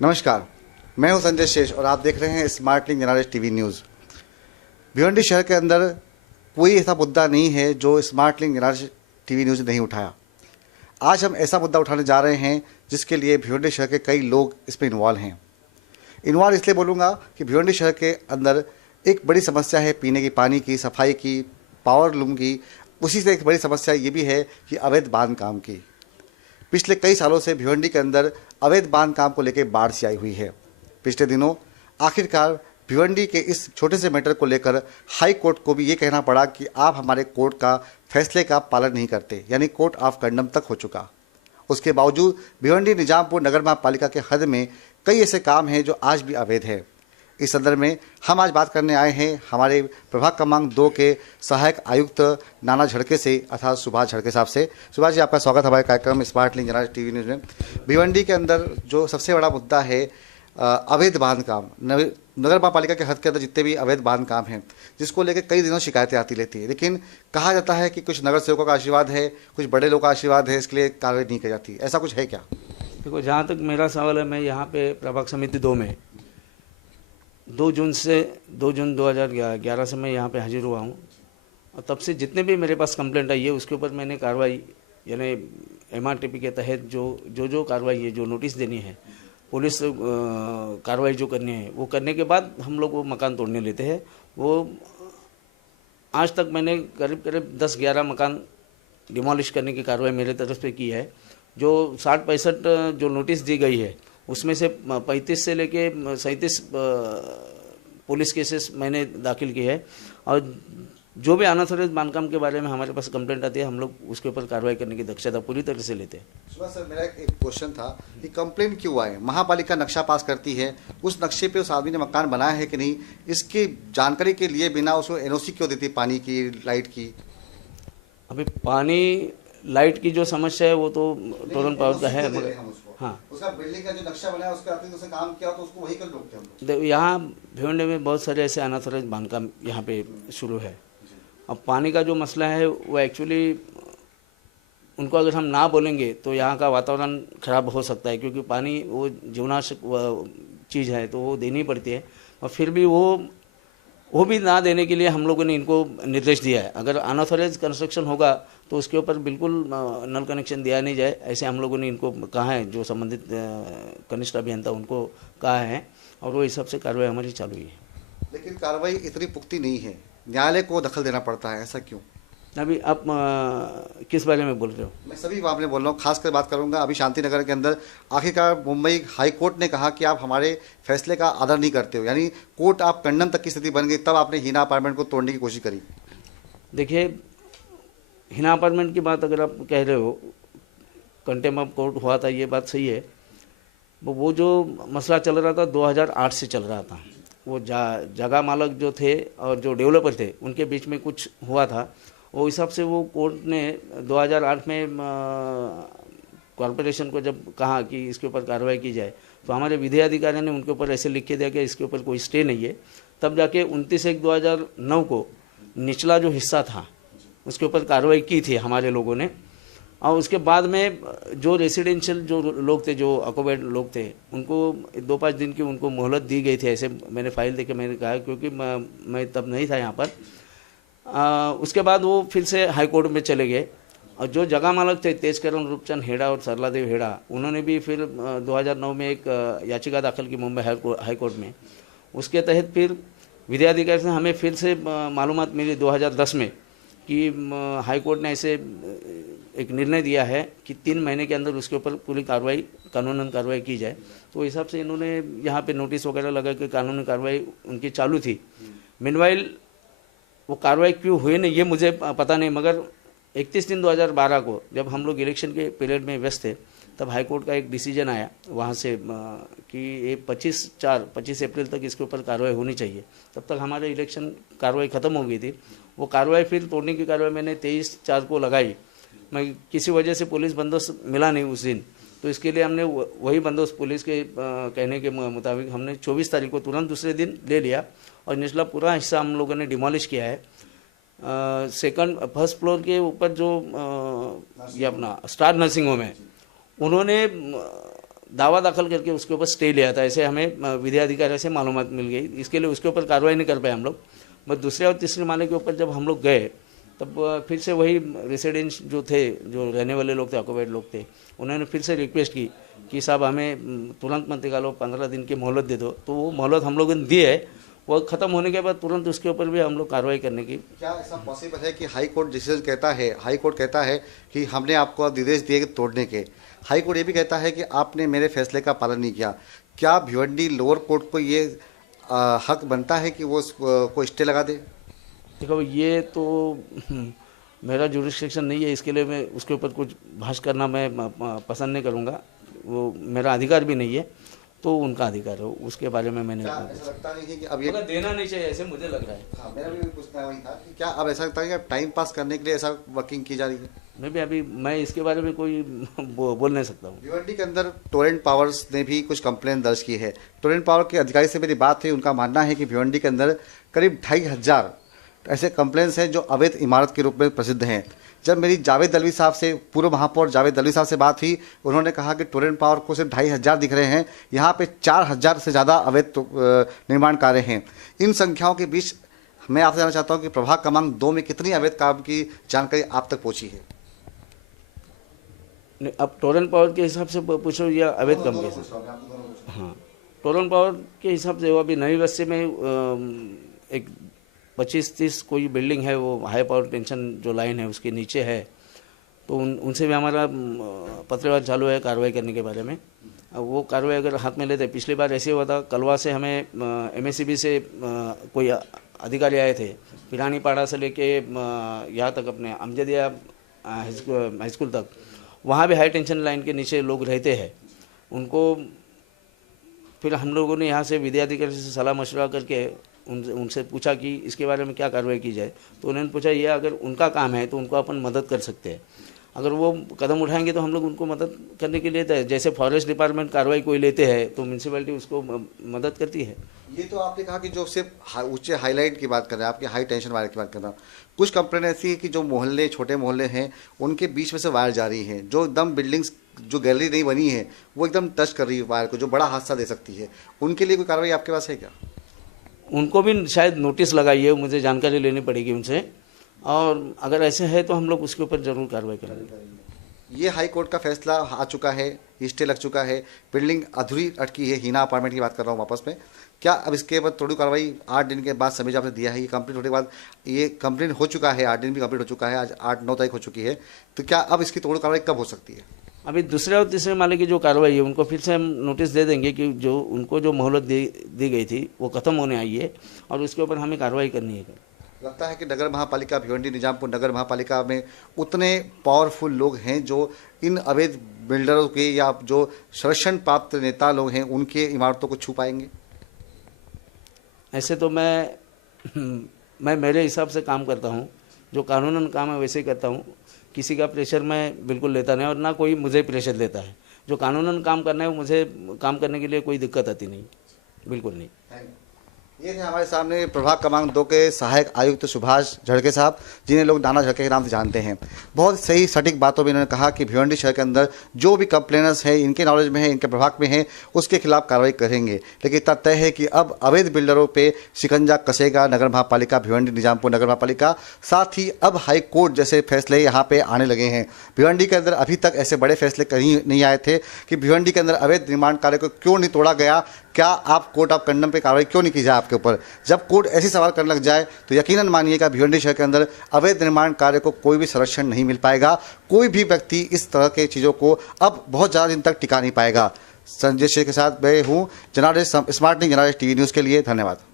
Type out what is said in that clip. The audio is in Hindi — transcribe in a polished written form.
नमस्कार, मैं हूं संजय शेष और आप देख रहे हैं smart link journalist TV news. Bhiwandi शहर के अंदर कोई ऐसा मुद्दा नहीं है जो smart link journalist TV news ने नहीं उठाया। आज हम ऐसा मुद्दा उठाने जा रहे हैं जिसके लिए भिवंडी शहर के कई लोग इसमें इन्वॉल्व हैं। इन्वॉल्व इसलिए बोलूँगा कि भिवंडी शहर के अंदर एक बड़ी समस्या है पीने की पानी की, सफाई की, पावर लूम की। उसी से एक बड़ी समस्या ये भी है कि अवैध बांध काम की। पिछले कई सालों से भिवंडी के अंदर अवैध बांध काम को लेकर बाढ़ सी आई हुई है। पिछले दिनों आखिरकार भिवंडी के इस छोटे से मैटर को लेकर हाई कोर्ट को भी ये कहना पड़ा कि आप हमारे कोर्ट का फैसले का पालन नहीं करते, यानी कोर्ट ऑफ कंडम तक हो चुका। उसके बावजूद भिवंडी निजामपुर नगर महापालिका के हद में कई ऐसे काम हैं जो आज भी अवैध है। इस संदर्भ में हम आज बात करने आए हैं हमारे प्रभाग क्रमांक 2 के सहायक आयुक्त नाना झड़के से अर्थात सुभाष झड़के साहब से। सुभाष जी, आपका स्वागत हमारे कार्यक्रम smart link journalist TV news में। भिवंडी के अंदर जो सबसे बड़ा मुद्दा है अवैध बांध काम, नगर महापालिका के हद के अंदर जितने भी अवैध बांध काम हैं जिसको लेकर कई दिनों शिकायतें आती रहती है, लेकिन कहा जाता है कि कुछ नगर सेवकों का आशीर्वाद है, कुछ बड़े लोगों का आशीर्वाद है, इसके लिए कार्रवाई नहीं की जाती। ऐसा कुछ है क्या? देखो, जहाँ तक मेरा सवाल है, मैं यहाँ पे प्रभाग समिति 2 में 2 जून 2011 से मैं यहाँ पे हाजिर हुआ हूँ और तब से जितने भी मेरे पास कंप्लेंट आई है उसके ऊपर मैंने कार्रवाई, यानी MRTP के तहत जो कार्रवाई है, जो नोटिस देनी है, पुलिस कार्रवाई जो करनी है, वो करने के बाद हम लोग वो मकान तोड़ने लेते हैं। वो आज तक मैंने करीब 10-11 मकान डिमोलिश करने की कार्रवाई मेरे तरफ से की है। जो 60-65 जो नोटिस दी गई है उसमें से 35 से लेके 37 पुलिस केसेस मैंने दाखिल किए हैं और जो भी अनऑथराइज बांधकाम के बारे में हमारे पास कंप्लेंट आती है हम लोग उसके ऊपर कार्रवाई करने की दक्षता पूरी तरह से लेते हैं। सुभाष सर, मेरा एक क्वेश्चन था कि कंप्लेंट क्यों आए? महापालिका नक्शा पास करती है, उस नक्शे पे उस आदमी ने मकान बनाया है कि नहीं, इसकी जानकारी के लिए बिना उसको NOC क्यों देती, पानी की, लाइट की? अभी पानी लाइट की जो समस्या है वो तो टोरन पावर का है, मगर हाँ, उसका बिल्डिंग का जो नक्शा बनाया उसके आते उसने काम किया तो उसको वही कर रोकते हैं हम। यहाँ भिवंडी में बहुत सारे ऐसे अनऑथराइज बांधकाम यहाँ पे शुरू है। अब पानी का जो मसला है वो एक्चुअली उनको अगर हम ना बोलेंगे तो यहाँ का वातावरण खराब हो सकता है, क्योंकि पानी वो जीवनाशक चीज़ है तो वो देनी पड़ती है। और फिर भी वो भी ना देने के लिए हम लोगों ने इनको निर्देश दिया है, अगर अनऑथराइज कंस्ट्रक्शन होगा तो उसके ऊपर बिल्कुल नल कनेक्शन दिया नहीं जाए, ऐसे हम लोगों ने इनको कहा है, जो संबंधित कनिष्ठ अभियंता उनको कहा है और वो हिसाब से कार्रवाई हमारी चालू ही है। लेकिन कार्रवाई इतनी पुख्ती नहीं है, न्यायालय को दखल देना पड़ता है, ऐसा क्यों? अभी आप किस बारे में बोल रहे हो? मैं सभी मामले बोल रहा हूँ, खासकर बात करूंगा अभी शांति नगर के अंदर आखिरकार मुंबई हाई कोर्ट ने कहा कि आप हमारे फैसले का आदर नहीं करते हो, यानी कोर्ट आप कंडम तक की स्थिति बन गई, तब आपने हिना अपार्टमेंट को तोड़ने की कोशिश करी। देखिए, हिना अपार्टमेंट की बात अगर आप कह रहे हो, कंटेम्प्ट ऑफ कोर्ट हुआ था, ये बात सही है। वो जो मसला चल रहा था 2008 से चल रहा था, वो जगह मालक जो थे और जो डेवलपर थे उनके बीच में कुछ हुआ था। वो हिसाब से वो कोर्ट ने 2008 में कॉरपोरेशन को जब कहा कि इसके ऊपर कार्रवाई की जाए, तो हमारे विधि अधिकारी ने उनके ऊपर ऐसे लिख के दिया कि इसके ऊपर कोई स्टे नहीं है। तब जाके 29/1/2009 को निचला जो हिस्सा था उसके ऊपर कार्रवाई की थी हमारे लोगों ने। और उसके बाद में जो रेसिडेंशियल जो लोग थे, जो अकोबेड लोग थे, उनको 2-5 दिन की उनको मोहलत दी गई थी, ऐसे मैंने फाइल देके मैंने कहा, क्योंकि मैं तब नहीं था यहाँ पर। उसके बाद वो फिर से हाई कोर्ट में चले गए और जो जगह मालक थे तेजकरण रूपचंद हेड़ा और सरलादेव हेड़ा, उन्होंने भी फिर 2009 में एक याचिका दाखिल की मुंबई हाई कोर्ट में। उसके तहत फिर विधि अधिकारी से हमें फिर से मालूमात मिली 2010 में कि हाई कोर्ट ने ऐसे एक निर्णय दिया है कि 3 महीने के अंदर उसके ऊपर पूरी कार्रवाई, कानूनन कार्रवाई की जाए। तो हिसाब से इन्होंने यहाँ पे नोटिस वगैरह लगा के कानूनी कार्रवाई उनकी चालू थी। मीनवाइल वो कार्रवाई क्यों हुई नहीं ये मुझे पता नहीं, मगर 31/3/2012 को जब हम लोग इलेक्शन के पीरियड में व्यस्त थे, तब हाई कोर्ट का एक डिसीजन आया वहाँ से कि ये 25 अप्रैल तक इसके ऊपर कार्रवाई होनी चाहिए। तब तक हमारे इलेक्शन कार्रवाई ख़त्म हो गई थी। वो कार्रवाई फिर तोड़ने की कार्रवाई मैंने 23/4 को लगाई। मैं किसी वजह से पुलिस बंदोबस्त मिला नहीं उस दिन, तो इसके लिए हमने वही बंदोबस्त पुलिस के कहने के मुताबिक हमने 24 तारीख को तुरंत दूसरे दिन ले लिया और निचला पूरा हिस्सा हम लोगों ने डिमोलिश किया है। फर्स्ट फ्लोर के ऊपर जो ये अपना स्टार नर्सिंग होम है, उन्होंने दावा दाखिल करके उसके ऊपर स्टे लिया था, ऐसे हमें विधि से मालूमात मिल गई। इसके लिए उसके ऊपर कार्रवाई नहीं कर पाए हम लोग। बस दूसरे और तीसरे माले के ऊपर जब हम लोग गए तब फिर से वही रेसिडेंट्स जो थे, जो रहने वाले लोग थे, ऑक्युपाइड लोग थे, उन्होंने फिर से रिक्वेस्ट की कि साहब हमें तुरंत मत निकालो, 15 दिन की मोहलत दे दो। तो वो मोहलत हम लोगों ने दी है। वो ख़त्म होने के बाद तुरंत उसके ऊपर भी हम लोग कार्रवाई करने की। क्या ऐसा पॉसिबल है कि हाई कोर्ट डिसीजन कहता है, हाई कोर्ट कहता है कि हमने आपको निर्देश दिए कि तोड़ने के, हाई कोर्ट ये भी कहता है कि आपने मेरे फैसले का पालन नहीं किया, क्या भिवंडी लोअर कोर्ट को ये हक बनता है कि वो को स्टे लगा दे? देखो ये तो मेरा जुरिस्डिक्शन नहीं है, इसके लिए मैं उसके ऊपर कुछ भाष करना मैं पसंद नहीं करूँगा। वो मेरा अधिकार भी नहीं है, तो उनका अधिकार है, उसके बारे में मैंने ऐसा लगता नहीं है कि अब ये मगर देना नहीं चाहिए, ऐसे मुझे लग रहा है। हाँ, मेरा भी पूछना वही था कि क्या अब ऐसा लगता है कि अब टाइम पास करने के लिए ऐसा वर्किंग की जा रही है? मैं भी अभी मैं इसके बारे में कोई बोल नहीं सकता हूँ। भिवंडी के अंदर टोरेंट पावर्स ने भी कुछ कंप्लेन दर्ज की है। टोरेंट पावर के अधिकारी से मेरी बात हुई, उनका मानना है कि भिवंडी के अंदर करीब 2500 ऐसे कंप्लेंट्स हैं जो अवैध इमारत के रूप में प्रसिद्ध हैं। जब मेरी जावेद दलवी साहब से, पूर्व महापौर जावेद दलवी साहब से बात हुई, उन्होंने कहा कि टोरेंट पावर को सिर्फ 2500 दिख रहे हैं, यहाँ पे 4000 से ज़्यादा अवैध निर्माण कार्य हैं। इन संख्याओं के बीच मैं आपसे जानना चाहता हूँ कि प्रभाग क्रमांक 2 में कितनी अवैध काम की जानकारी आप तक पहुँची है? अब टोरेंट पावर के हिसाब से पूछो या अवैध काम के हिसाब से? हाँ, टोरेंट पावर के हिसाब से वो अभी नई बस्ती में एक 25-30 कोई बिल्डिंग है, वो हाई पावर टेंशन जो लाइन है उसके नीचे है। तो उनसे भी हमारा पत्रव्यवहार चालू है कार्रवाई करने के बारे में। अब वो कार्रवाई अगर हाथ में लेते, पिछली बार ऐसे हुआ था, कलवा से हमें MSCB से कोई अधिकारी आए थे, पिरानी पाड़ा से लेके यहाँ तक अपने अमजदिया हाई स्कूल तक, वहाँ भी हाई टेंशन लाइन के नीचे लोग रहते हैं। उनको फिर हम लोगों ने यहाँ से विद्याधिकारी से सलाह मशवरा करके उनसे पूछा कि इसके बारे में क्या कार्रवाई की जाए। तो उन्होंने पूछा ये अगर उनका काम है तो उनको अपन मदद कर सकते हैं, अगर वो कदम उठाएंगे तो हम लोग उनको मदद करने के लिए तैयार। जैसे फॉरेस्ट डिपार्टमेंट कार्रवाई कोई लेते हैं तो म्यूनसिपैलिटी उसको मदद करती है। ये तो आपने कहा कि जो सिर्फ ऊंचे हाईलाइट की बात कर रहे हैं, आपके हाई टेंशन वायर की बात कर रहा हूँ। कुछ कंप्लेन ऐसी है कि जो मोहल्ले, छोटे मोहल्ले हैं, उनके बीच में से वायर जा रही है, जो एकदम बिल्डिंग्स, जो गैलरी नहीं बनी है वो एकदम टच कर रही है वायर को, जो बड़ा हादसा दे सकती है। उनके लिए कोई कार्रवाई आपके पास है क्या? उनको भी शायद नोटिस लगाई है, मुझे जानकारी लेनी पड़ेगी उनसे, और अगर ऐसे है तो हम लोग उसके ऊपर जरूर कार्रवाई करेंगे। ये हाई कोर्ट का फैसला आ चुका है, स्टे लग चुका है, बिल्डिंग अधूरी अटकी है, हीना अपार्टमेंट की बात कर रहा हूँ वापस में। क्या अब इसके बाद थोड़ी कार्रवाई 8 दिन के बाद समय जो आपने दिया है, ये कंप्लीट होने के बाद, ये कंप्लीट हो चुका है, 8 दिन भी कंप्लीट हो चुका है, आज 8-9 तारीख हो चुकी है, तो क्या अब इसकी थोड़ी कार्रवाई कब हो सकती है? अभी दूसरे और तीसरे माले की जो कार्रवाई है उनको फिर से हम नोटिस दे देंगे कि जो उनको जो मोहलत दी गई थी वो ख़त्म होने आई है और उसके ऊपर हमें कार्रवाई करनी है। लगता है कि नगर महापालिका भिवंडी निजामपुर नगर महापालिका में उतने पावरफुल लोग हैं जो इन अवैध बिल्डरों के या जो संरक्षण प्राप्त नेता लोग हैं उनके इमारतों को छू पाएंगे? ऐसे तो मैं मेरे हिसाब से काम करता हूँ, जो कानूनन काम है वैसे ही करता हूँ। किसी का प्रेशर मैं बिल्कुल लेता नहीं और ना कोई मुझे प्रेशर देता है। जो कानूनन काम करना है वो मुझे काम करने के लिए कोई दिक्कत आती नहीं, बिल्कुल नहीं। ये थे हमारे सामने प्रभाग क्रमांक 2 के सहायक आयुक्त सुभाष झड़के साहब, जिन्हें लोग नाना झड़के के नाम से जानते हैं। बहुत सही सटीक बातों में इन्होंने कहा कि भिवंडी शहर के अंदर जो भी कंप्लेनर्स हैं, इनके नॉलेज में है, इनके प्रभाग में है, उसके खिलाफ कार्रवाई करेंगे। लेकिन इतना तय है कि अब अवैध बिल्डरों पे शिकंजा कसेगा नगर महापालिका भिवंडी निजामपुर नगर महापालिका। साथ ही अब हाई कोर्ट जैसे फैसले यहाँ पे आने लगे हैं। भिवंडी के अंदर अभी तक ऐसे बड़े फैसले कहीं नहीं आए थे कि भिवंडी के अंदर अवैध निर्माण कार्य को क्यों नहीं तोड़ा गया, क्या आप कोर्ट ऑफ कंडम पे कार्रवाई क्यों नहीं की जाए आपके ऊपर। जब कोर्ट ऐसी सवाल करने लग जाए तो यकीनन मानिएगा भिवंडी शहर के अंदर अवैध निर्माण कार्य को कोई भी संरक्षण नहीं मिल पाएगा। कोई भी व्यक्ति इस तरह के चीज़ों को अब बहुत ज़्यादा दिन तक टिका नहीं पाएगा। संजय शेख के साथ मैं हूँ जनादेश स्मार्ट न्यूज़ जनादेश टीवी न्यूज़ के लिए। धन्यवाद।